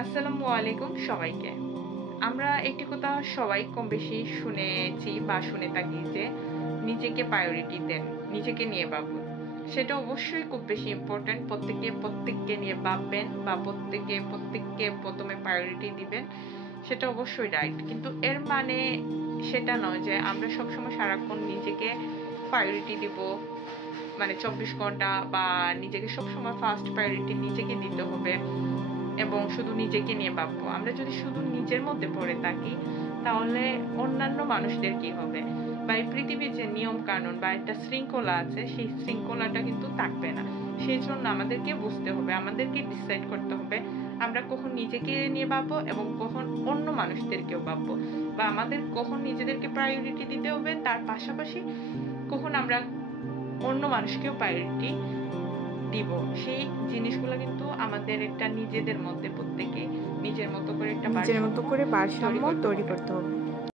আসসালামু আলাইকুম সবাইকে। আমরা একটি কথা সবাই কম বেশি শুনেছি বা শুনে থাকি যে নিজেকে প্রায়োরিটি দেন, নিজেকে নিয়ে ভাবুন। সেটা অবশ্যই খুব বেশি ইম্পোর্টেন্ট। প্রত্যেকে প্রত্যেককে নিয়ে ভাববেন বা প্রত্যেককে ১ম এ প্রায়োরিটি দিবেন। সেটা অবশ্যই রাইট। কিন্তু এর মানে সেটা নয় যে আমরা সবসময় সারাক্ষণ নিজেকে প্রায়োরিটি দিব। মানে ২৪ ঘন্টা বা নিজেকে সবসময় ফার্স্ট প্রায়োরিটি নিজেকে দিতে হবে এবং শুধু নিজেকে নিয়ে ভাববো। আমরা যদি শুধু নিজের মধ্যে পড়ে থাকি তাহলে অন্যান্য মানুষদের কি হবে? বা এই পৃথিবীর যে নিয়ম কানুন বা একটা শৃঙ্খলা আছে সেই শৃঙ্খলাটা কিন্তু থাকবে না। সেই জন্য আমাদেরকে বুঝতে হবে, আমাদেরকে ডিসাইড করতে হবে আমরা কখন নিজেকে নিয়ে ভাববো এবং কখন অন্য মানুষদেরকেও ভাববো। বা আমাদের কখন নিজেদেরকে প্রায়োরিটি দিতে হবে তার পাশাপাশি কখন আমরা অন্য মানুষকেও প্রায়োরিটি দিব। সেই জিনিসগুলো কিন্তু আমাদের একটা নিজেদের মধ্যে প্রত্যেকে নিজের মতো করে একটা নিজের মতো ভারসাম্য করে ভারসাম্য তৈরি করতে তৈরি হবে। করতে হবে।